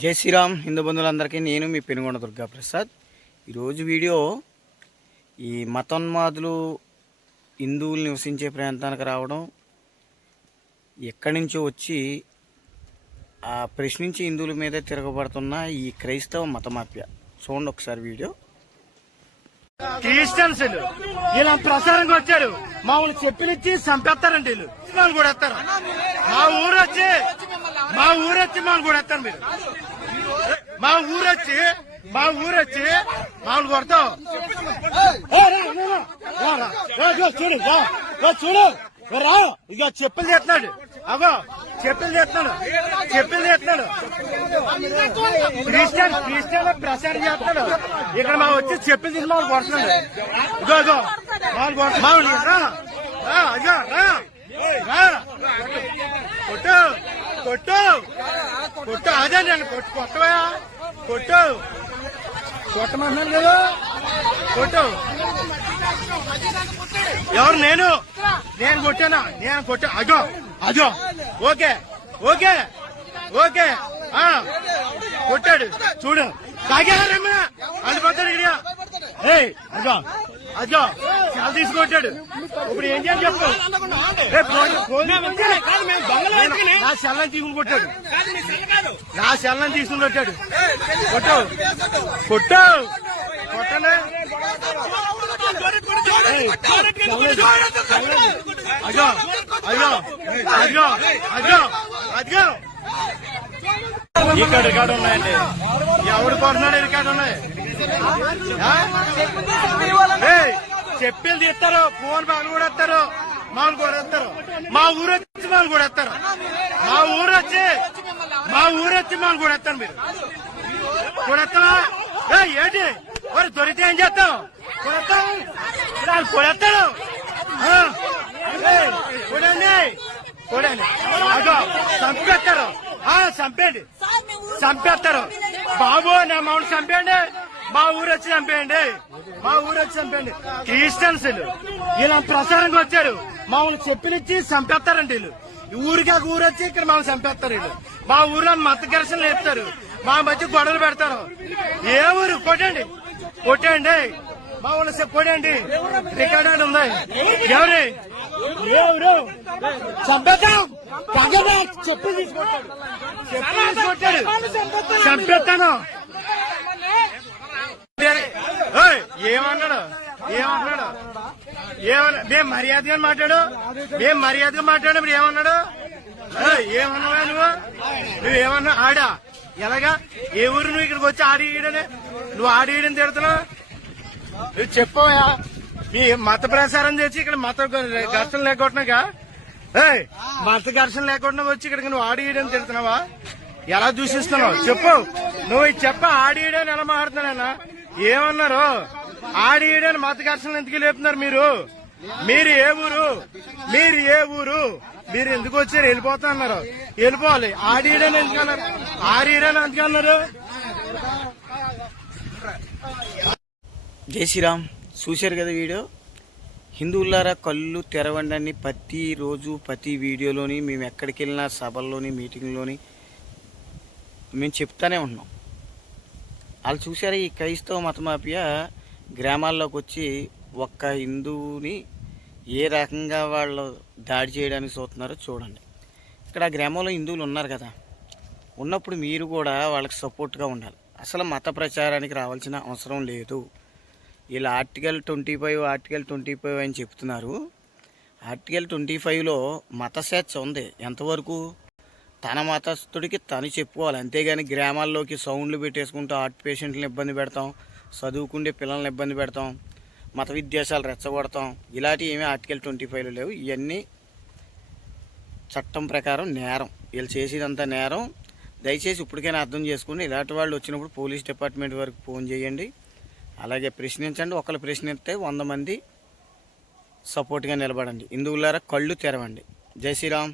జై శ్రీరామ్. హిందూ బంధువులందరికీ నేను మీ పెనుగొండ దుర్గా ప్రసాద్. ఈరోజు వీడియో ఈ మతోన్మాదులు హిందువులు నివసించే ప్రాంతానికి రావడం, ఎక్కడి నుంచో వచ్చి ఆ ప్రశ్నించి హిందువుల మీద తిరగబడుతున్న ఈ క్రైస్తవ మతమాఫియా. చూడండి ఒకసారి వీడియో. క్రిస్టియన్స్ ఇలా ప్రసారంగా వచ్చారు, మామూలు చెప్పినిచ్చి చంపేస్తారండి వీళ్ళు. మామూలు కూడా వేస్తారు, మా ఊరు వచ్చి మామూలు కూడా వేస్తారు. మీరు మా ఊరు వచ్చి మామూలు కొడతాం. చూడు రా, ఇక చెప్పులు చేస్తున్నాడు, అగో చెప్పులు చేస్తున్నాడు. క్రిస్టియన్ ప్రచారం చేస్తున్నాడు. ఇక్కడ మా వచ్చి చెప్పులు తీసి మామూలు కొడుతున్నాడు. ఇగో మామూలు కొట్టు అదే నేను కొట్టవా, కొట్టమన్నాను కదా, కొట్టు. ఎవరు? నేను కొట్టానా? అజో ఓకే కొట్టాడు. చూడు తాగేమన్నా అడిపోతాడు ఇక్కడ. అజో చాలా తీసుకొట్టాడు. ఇప్పుడు ఏం చేయాలి చెప్పు. నా శల్లని తీసుకుని కొట్టాడు, కొట్టండి. అదిగో ఇక్కడ రికార్డు ఉన్నాయండి. ఎవడు కొడుతున్నాడు? రికార్డు ఉన్నాయి. చెప్పేది తీస్తారు, ఫోన్ బాగా కూడా వస్తారు, మామూలు కూడా వస్తారు. మా ఊరు వచ్చి మామూలు కూడా వస్తారు. మా ఊరు వచ్చి మామూలు కూడా వస్తారు. మీరు కూడా వస్తావా? ఏంటి మరి దొరికితే ఏం చేస్తాం? కొడతాడు. చూడండి అదో చంపేస్తారు. బాబు నా మామూలు చంపేయండి, మా ఊరు వచ్చి చంపేయండి. క్రిస్టియన్స్ ఇలా ప్రసారంగా వచ్చారు, మామూలు చెప్పినిచ్చి చంపేస్తారండి వీళ్ళు. ఊరికి ఊరు వచ్చి ఇక్కడ మామూలు చంపేస్తారు వీళ్ళు. మా ఊర్లో మత ఘర్షణలు లేపుతారు, మా మధ్య గొడవలు పెడతారు. ఏ ఊరు? కొట్టండి మా ఊళ్ళో కొట్టండి. రికార్డు ఉంది. ఎవరు చంపేద్దాం? చెప్పి తీసుకొట్టాడు, చంపేస్తాను. ఏమన్నాడు? మేము మర్యాదగా మాట్లాడు. ఇప్పుడు ఏమన్నాడు? ఏమన్నావా నువ్వేమన్నా? ఆడా ఎలాగా? ఏ ఊరు నువ్వు ఇక్కడికి వచ్చి ఆడియడనే? నువ్వు ఆడియడం తిడుతున్నావు. నువ్వు చెప్పవా? మీ మత ప్రసారం చేసి ఇక్కడ మత ఘర్షణ లేకుండా వచ్చి ఇక్కడికి నువ్వు ఆడియడం తిడుతున్నావా? ఎలా దూషిస్తున్నావు చెప్పు. నువ్వు చెప్ప ఆడియడని ఎలా మాట్లాడుతున్నానా? ఏమన్నారు? ఆడియడని మత ఘర్షణలు ఎందుకు లేపుతున్నారు మీరు? మీరు ఏ ఊరు? మీరు ఎందుకు వచ్చారు? వెళ్ళిపోతా అన్నారు. వెళ్ళిపోవాలి. ఆడియడని ఎందుకన్నారు? ఎందుకన్నారు? జై శ్రీరామ్. చూశారు కదా వీడియో. హిందువులారా కళ్ళు తెరవండి అని ప్రతిరోజు ప్రతి వీడియోలోని మేము ఎక్కడికి వెళ్ళినా సభల్లోని మీటింగ్లోని మేము చెప్తానే ఉన్నాం. వాళ్ళు చూసారా ఈ క్రైస్తవ మతమాఫియా గ్రామాల్లోకి వచ్చి ఒక్క హిందువుని ఏ రకంగా వాళ్ళు దాడి చేయడానికి చూస్తున్నారో చూడండి. ఇక్కడ ఆ గ్రామంలో హిందువులు ఉన్నారు కదా, ఉన్నప్పుడు మీరు కూడా వాళ్ళకి సపోర్ట్గా ఉండాలి. అసలు మత ప్రచారానికి రావాల్సిన అవసరం లేదు. వీళ్ళు ఆర్టికల్ 25 అని చెప్తున్నారు. ఆర్టికల్ 25లో మత స్వేచ్ఛ ఉంది. ఎంతవరకు? తన మతస్థుడికి తను చెప్పుకోవాలి. అంతేగాని గ్రామాల్లోకి సౌండ్లు పెట్టేసుకుంటూ హార్ట్ పేషెంట్లను ఇబ్బంది పెడతాం, చదువుకుండే పిల్లల్ని ఇబ్బంది పెడతాం, మత విద్వేషాలు రెచ్చగొడతాం, ఇలాంటివి ఏమీ ఆర్టికల్ 25లో లేవు. ఇవన్నీ చట్టం ప్రకారం నేరం. వీళ్ళు చేసేదంతా నేరం. దయచేసి ఇప్పటికైనా అర్థం చేసుకుని ఇలాంటి వాళ్ళు వచ్చినప్పుడు పోలీస్ డిపార్ట్మెంట్ వరకు ఫోన్ చేయండి. అలాగే ప్రశ్నించండి. ఒకళ్ళు ప్రశ్నిస్తే 100 మంది సపోర్ట్గా నిలబడండి. హిందువులారా కళ్ళు తెరవండి. జై శ్రీరామ్.